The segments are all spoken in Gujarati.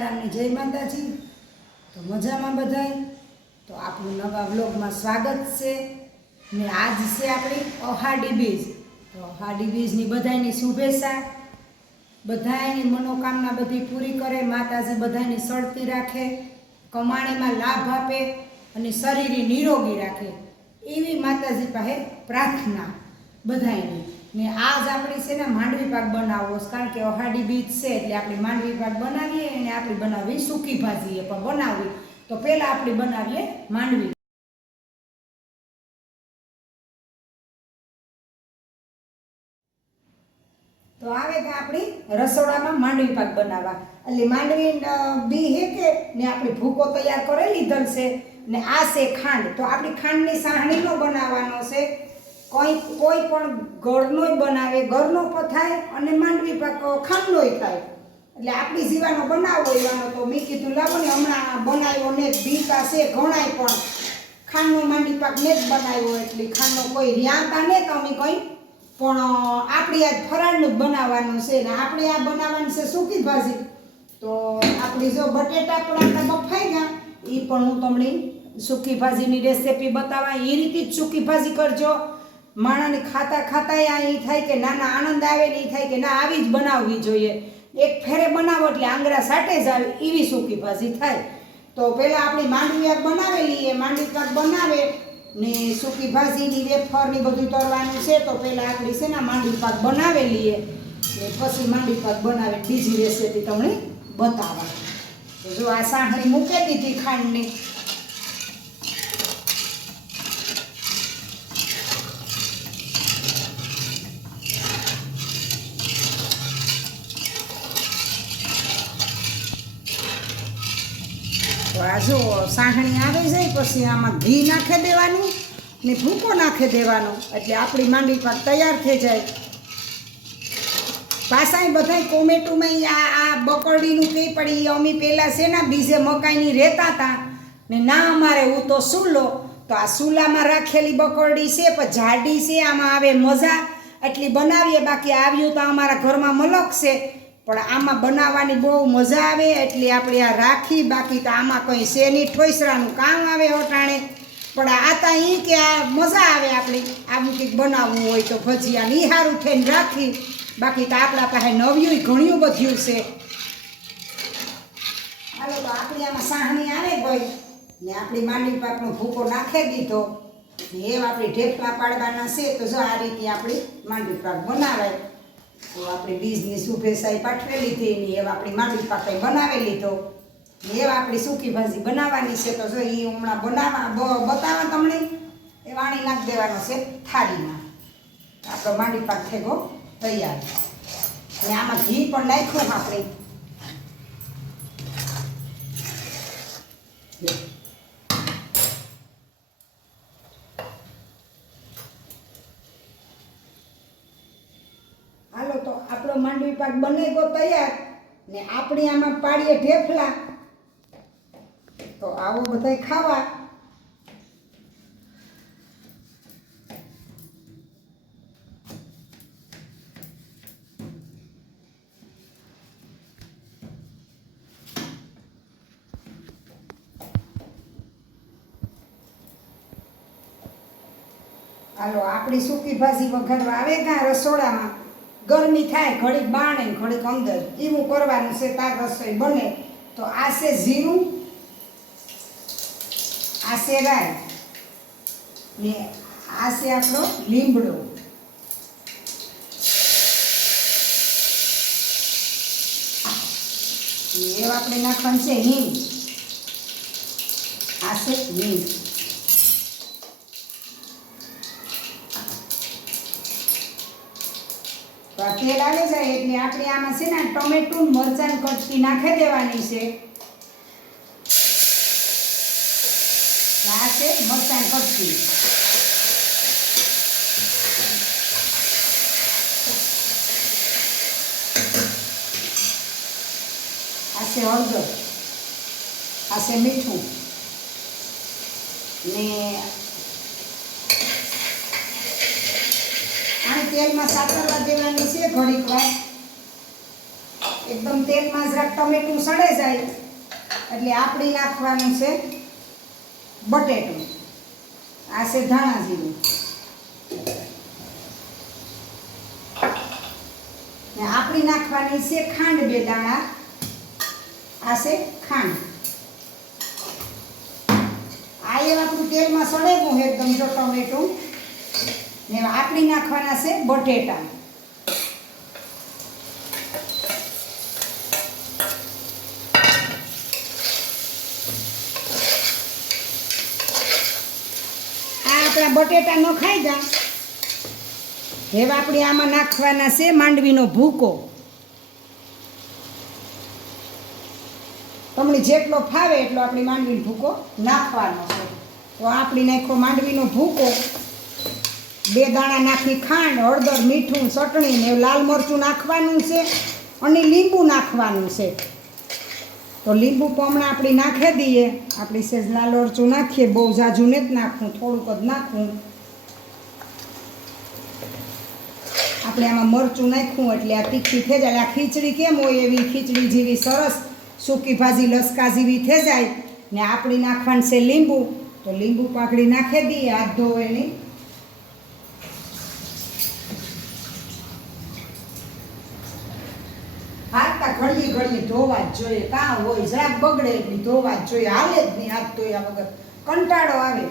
સીતારામની જય માતાજી. તો મજામાં બધાય? તો આપણું નવા બ્લોગમાં સ્વાગત છે. ને આજ છે આપણી અહાડી બીજ. તો અહાડી બીજની બધાયની શુભેચ્છા. બધાયની મનોકામના બધી પૂરી કરે, માતાજી બધાયની સળતી રાખે, કમાણીમાં લાભ આપે અને શરીરે નિરોગી રાખે. એવી માતાજી પાસે પ્રાર્થના બધાયની. ને આજ આપણી છે ને માંડવી પાક બનાવવો કારણ કે અહાડી બીજ છે એટલે આપણે માંડવી પાક બનાવીએ અને આપણે બનાવી સૂકી ભાજીએ પણ બનાવવી તો પહેલાં આપણે બનાવીએ માંડવી. તો આવે કે આપણી રસોડામાં માંડવી પાક બનાવવા. એટલે માંડવી બી હે કે ને આપણે ભૂકો તૈયાર કરી લીધેલ છે ને આ છે ખાંડ. તો આપણી ખાંડની સાહણીનો બનાવવાનો છે. કોઈ કોઈ પણ ઘરનોય બનાવે, ઘરનો પણ થાય અને માંડવી પાક ખાંડનોય થાય. એટલે આપણી જીવાનો બનાવો એવાનો તો મેં કીધું, લાવો ને હમણાં બનાવ્યો ને બી છે ઘણાય પણ. ખાંડનો માંડવી પાક ને જ બનાવ્યો, એટલે ખાંડનો કોઈ રિયાતા ને તો અમે કંઈ. પણ આપણી આ ફરાળનું બનાવવાનું છે ને આપણે આ બનાવવાનું છે સૂકી ભાજી. તો આપણી જો બટેટા પણ આપણે બફાઈ ગયા એ પણ હું તમને સૂકી ભાજીની રેસીપી બતાવવા એ રીતે જ સૂકી ભાજી કરજો. માણાને ખાતા ખાતા આ એ થાય કે ના ના આનંદ આવે ને એ થાય કે ના, આવી જ બનાવવી જોઈએ. એક ફેરે બનાવો એટલે આંગળા સાટે જ આવે એવી સૂકી ભાજી થાય. તો પહેલાં આપણી માંડવી આગ બનાવેલી, એ માંડવી પાક બનાવે ને સૂકી ભાજીની વેફર ને બધું તરવાનું છે, તો પહેલાં આપણી છે ને માંડવી પાક બનાવેલી એ. પછી માંડવી પાક બનાવે, બીજી રેસીપી તમને બતાવવા જો આ સાંકળી મૂકી દીધી ખાંડની. આ જો સાહણી આવી જાય પછી આમાં ઘી નાખી દેવાનું ને ભૂકો નાખી દેવાનો. એટલે આપણી માંડવી પાક તૈયાર થઈ જાય. પાછા બધાય કોમેટુમાં આ આ બકરડીનું કંઈ પડી અમે પહેલાં શેના બીજે મકાઈની રહેતા હતા ને ના અમારે હું તો સૂલો. તો આ સૂલામાં રાખેલી બકરડી છે, પણ જાડી છે, આમાં આવે મજા. એટલી બનાવીએ, બાકી આવ્યું તો અમારા ઘરમાં મલક છે. પણ આમાં બનાવવાની બહુ મજા આવે એટલે આપણે આ રાખી, બાકી તો આમાં કંઈ શેની ઠોસરાનું કામ આવે અટાણે. પણ આ તા અહીં કે આ મજા આવે આપણી. આવું કંઈક બનાવવું હોય તો ભજીયા ની સારું થઈને રાખી. બાકી તો આપણા પાસે નવ્યું ઘણું બધું છે. હાલો તો આપણી આમાં સાહણી આવે ગઈ ને આપણી માંડવી પાકનો ભૂકો નાખી દીધો. ને એવા આપણી ઢેફલા પાડવાના છે તો જો આ રીતે આપણી માંડવી પાક બનાવાય. તો આપણે બીજની શુભેચ્છાએ પાઠવેલી હતી એની એવા આપણી માંડવી પાક બનાવેલી તો એવા આપણી સૂકી ભાજી બનાવવાની છે તો જો એ હમણાં બનાવવા બતાવવા તમને, એ વાણી નાખી દેવાનો છે થાળીમાં. આપણો માંડવી પાક થેગો તૈયાર. ને આમાં ઘી પણ નાખ્યું આપણે હાલો તો આપણો માંડવી પાક બને તો તૈયાર. ને આપણે આમાં પાડીએ ઢેફલા. તો આવો બધા ખાવા. હાલો, આપણી સૂકી ભાજી વઘારવા આવે કાં રસોડામાં. ગરમી થાય, ઘડીક બાણે ઘડીક અંદર. એવું કરવાનું છે, તાર રસોઈ બને. તો આ છે જીરું આ છે રાય ને આ છે આપણો લીમડો. એવું આપણે નાખવાનું છે હિંગ. આ છે હિંગ. તો આ તેલ આવી જાય એટલે આપણે આમાં છે ને ટમેટું મરચાં કટકી નાખી દેવાની છે. આ છે મરચાં કટકી. આ છે હળદર. આ છે મીઠું. ને આને તેલમાં સાતરવા દેવાની છે, ઘડીક વાર. એકદમ તેલમાં જરાક ટમેટું સડે જાય. એટલે આપણી નાખવાનું છે બટેટું. આ ધાણા જીરું આપણી નાખવાની છે ખાંડ બે દાણા. આ છે ખાંડ. આ એ આપણું તેલમાં સળેગું એકદમ જો ટમેટું. ને આપણી નાખવાના છે બટેટા. આ આપણા બટેટા ન ખાઈ જા હવે આપણે આમાં નાખવાના છે માંડવીનો ભૂકો. તમને જેટલો ફાવે એટલો આપણી માંડવીનો ભૂકો નાખવાનો છે. તો આપણી નાખો માંડવીનો ભૂકો. બે દાણા નાખી ખાંડ, હળદર, મીઠું, ચટણી ને લાલ મરચું નાખવાનું છે અને લીંબુ નાખવાનું છે. તો લીંબુ પમણા આપણી નાખી દઈએ. આપણી સેજ લાલ મરચું નાખીએ, બહુ ઝાઝું ને જ નાખવું, થોડુંક જ નાખવું. આપણે આમાં મરચું નાખ્યું એટલે આ તીખી થઈ જાય. આ ખીચડી કેમ હોય એવી? ખીચડી જેવી સરસ સૂકી ભાજી, લસકા જેવી થઈ જાય. ને આપણી નાખવાનું છે લીંબુ. તો લીંબુ પાકડી નાખી દઈએ, હાથ ધોવેની હાથ તા ઘડીએ ધોવા જ જોઈએ, કાં હોય, જરાક બગડે એટલી ધોવા જ જોઈએ, હાલે જ નહીં હાથ ધોયા વગર. કંટાળો આવે.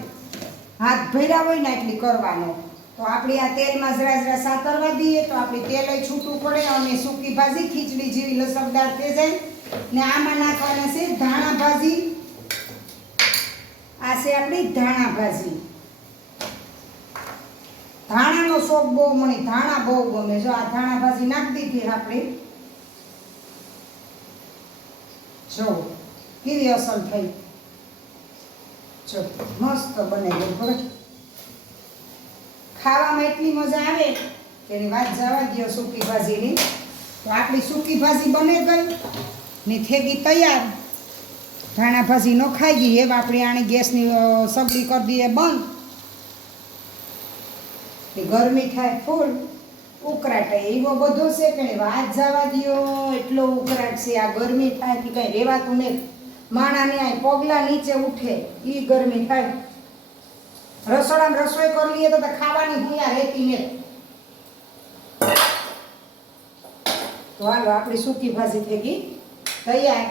હાથ ભર્યા હોય ને એટલી કરવાનો. તો આપણે આ તેલમાં જરા જરા સાતરવા દઈએ, તો આપણી તેલ છૂટું પડે, અને સૂકી ભાજી, ખીચડી જેવી લસકદાર થઈ જાય. ને આમાં નાખવાના છે ધાણા ભાજી. આ છે આપણી ધાણા ભાજી. ધાણાનો શોખ બહુ મને, ધાણા બહુ ગમે. જો આ ધાણા ભાજી નાખી દીધી આપણે જો કેવી અસર થઈ. જો મસ્ત બને ગયું બરાબર ખાવામાં એટલી મજા આવે કે એની વાત જવા દો સૂકી ભાજીની. તો આપણી સૂકી ભાજી બને ગઈ. ને થેગી તૈયાર. ધાણા ભાજી ન ખાઈ ગઈ એવા આપણે આને ગેસની સગડી કરી દઈએ બંધ. ગરમી થાય ફૂલ. ઉકળાટ એવો બધો છે કે વાત જવા દો એટલો ઉકરાટ છે. આ ગરમી થાય કે કંઈ રહેવાતું નહીં. માણાને આ પગલા નીચે ઉઠે એ ગરમી થાય. રસોડામાં રસોઈ કરી લઈએ તો ખાવાની ભૂયા રહેતી ને તો હાલો, આપણી સૂકી ભાજી થઈ ગઈ. તૈયાર.